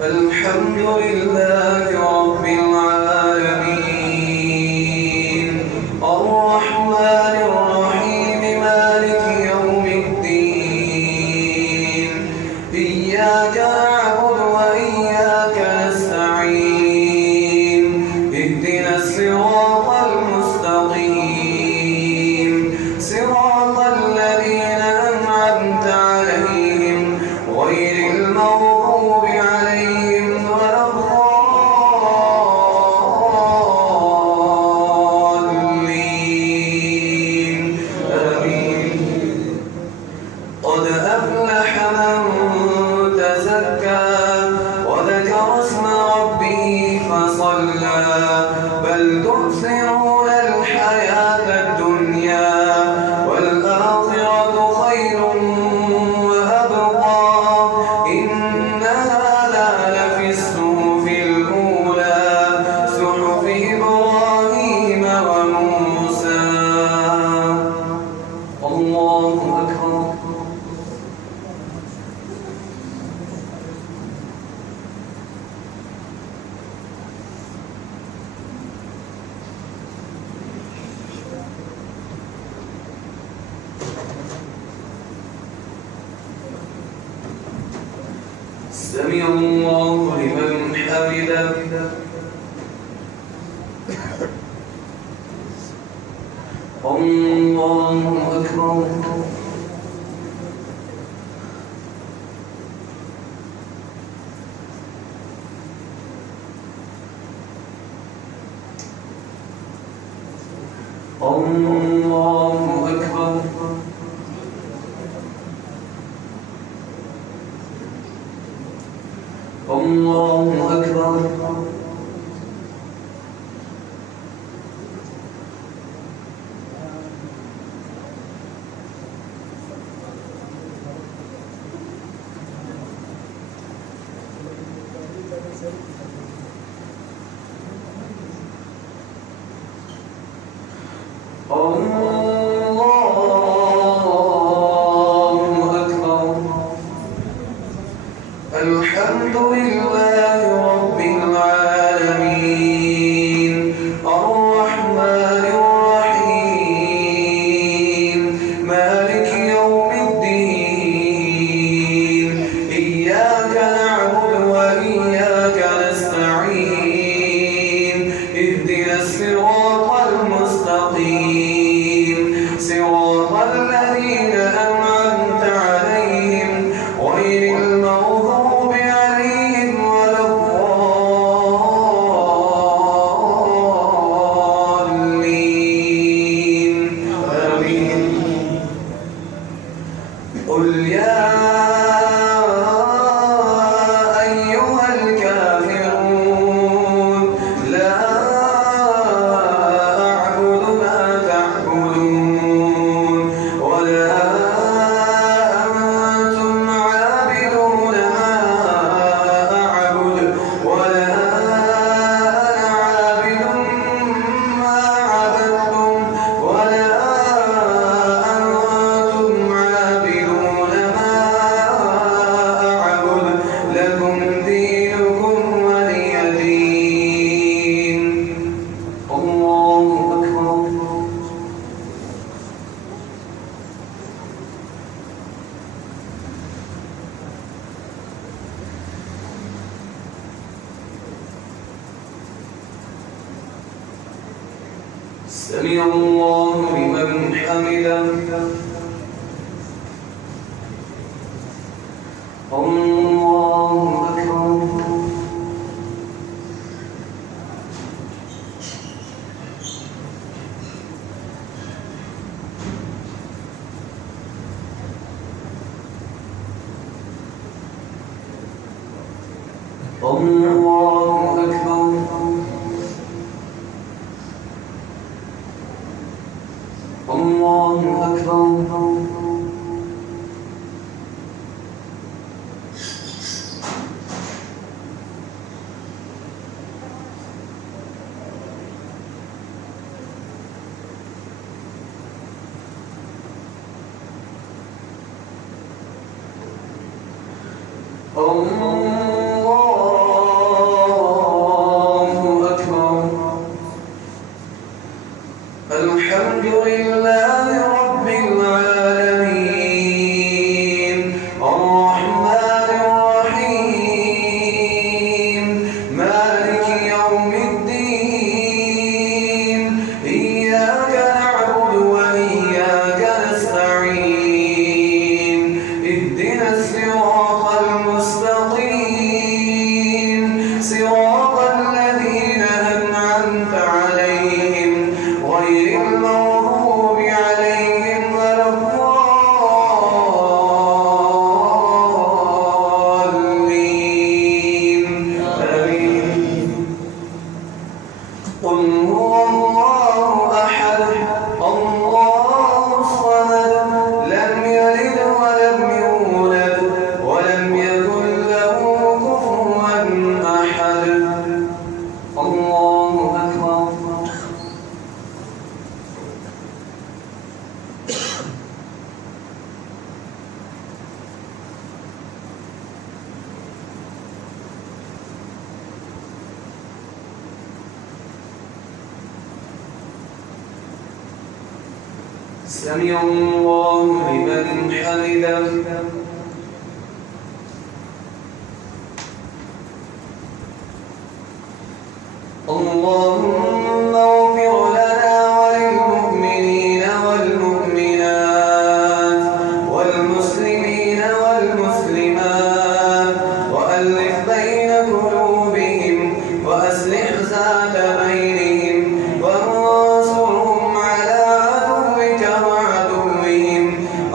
الحمد لله رب العالمين الرحمن الرحيم مالك يوم الدين إياك نعبد وإياك نستعين اهدنا الصراط المستقيم صراط الذين أنعمت عليهم غير المغضوب عليهم ولا الضالين آمين. قد أفلح من تزكى وذكر اسم ربه فصلى بل تؤثرون الحياة الدنيا والآخرة خير وأبقى إن هذا لفي الصحف الأولى صحف إبراهيم وموسى. الله أكبر. سمع الله لمن حمده. الله أكبر. الله أكبر. الله أكبر. الحمد لله رب العالمين الرحمن الرحيم مالك يوم الدين إياك نعبد وإياك نستعين اهدنا الصراط المستقيم صراط الذين أنعمت عليهم غير المغضوب عليهم ولا الضالين آمين. قل يا أيها الكافرون لا أعبد ما تعبدون ولا أنتم عابدون ما أعبد ولا أنا عابد ما عبدتم ولا أنتم عابدون ما أعبد لكم دينكم ولي دين. الله أكبر. سمع الله لمن حمده. الله أكبر. الله أكبر. الله أكبر. الله سمع الله لمن حمده اللهم اغفر لنا وللمؤمنين والمؤمنات والمسلمين والمسلمات وألف بين قلوبهم وأصلح ذات بينهم وانصرهم على عدوك وعدوهم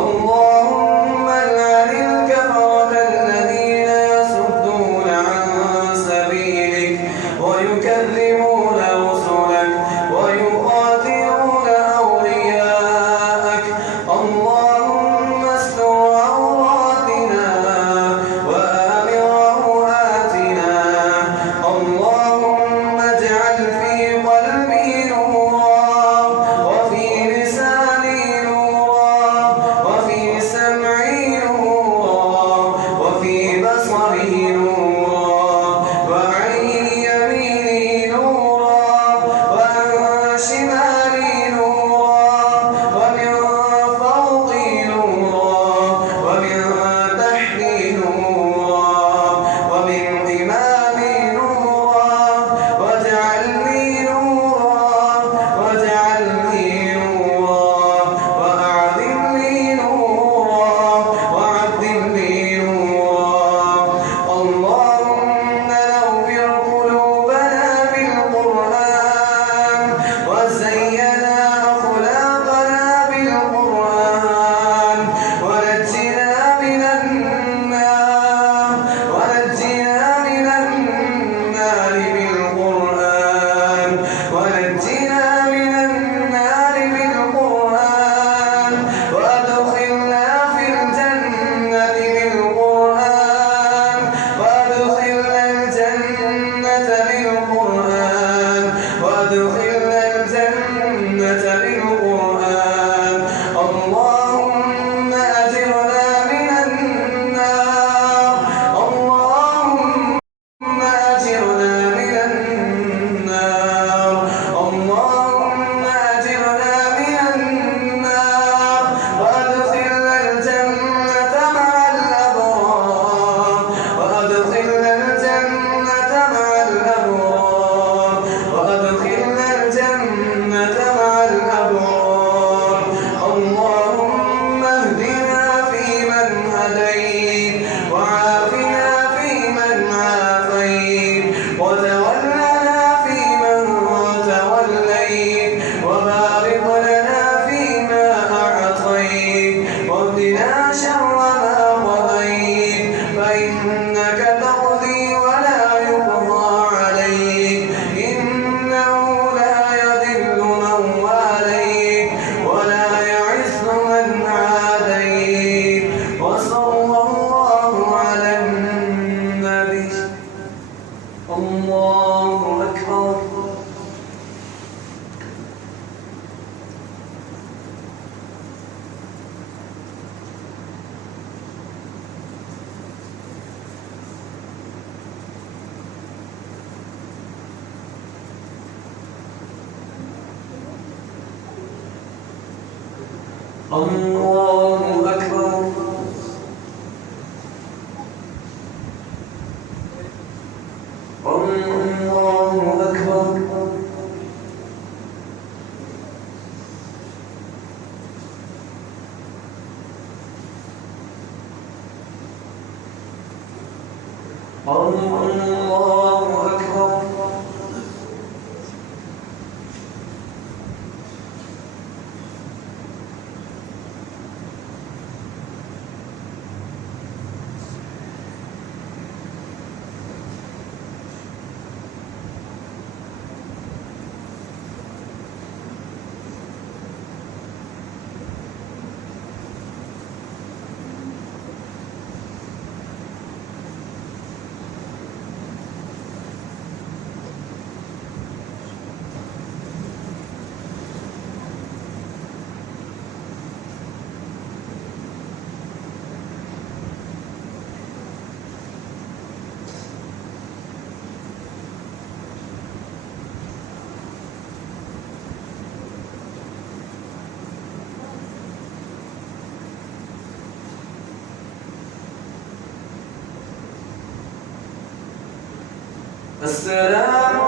اللهم لعن الكفرة الذين يصدون عن سبيلك ويكذبون رسلك ويقاتلون أولياءك اللهم استر عوراتنا وآمن روآتنا اللهم اجعل في قلبي نورا وفي لساني نورا وفي سمعي نورا وفي بصري نورا وعن يميني نورا وعن شمالي نورا ومن فوقي نورا ومن تحتي نورا ومن أمامي نورا واجعلني نورا واجعلني نورا وأعظم لي نورا وعظم لي نورا اللهم نور قلوبنا بالقرآن وزينا أخلاقنا بالقرآن ونجنا من النار ونجنا من النار بالقرآن ونجنا من النار بالقرآن وأدخلنا في الجنة بالقرآن وأدخلنا الجنة بالقرآن وأدخلنا الجنة بالقرآن اللهم أجرنا من النار اللهم أجرنا من النار اللهم أجرنا من النار وأدخلنا الجنة مع الأبرار وأدخلنا الجنة مع الأبرار وأدخلنا الجنة مع الأبرار اللهم اهدنا فيمن هديت وعافنا فيمن عافيت وتولنا فيمن توليت وبارك لنا فيما أعطيت وقنا شر ما قضيت فإنك تقضي ولا يقضى عليك إنه لا يذل من واليت ولا يعز من عاديت وصلى الله على النبي الله أكبر الله أكبر الله أكبر الله أكبر السلام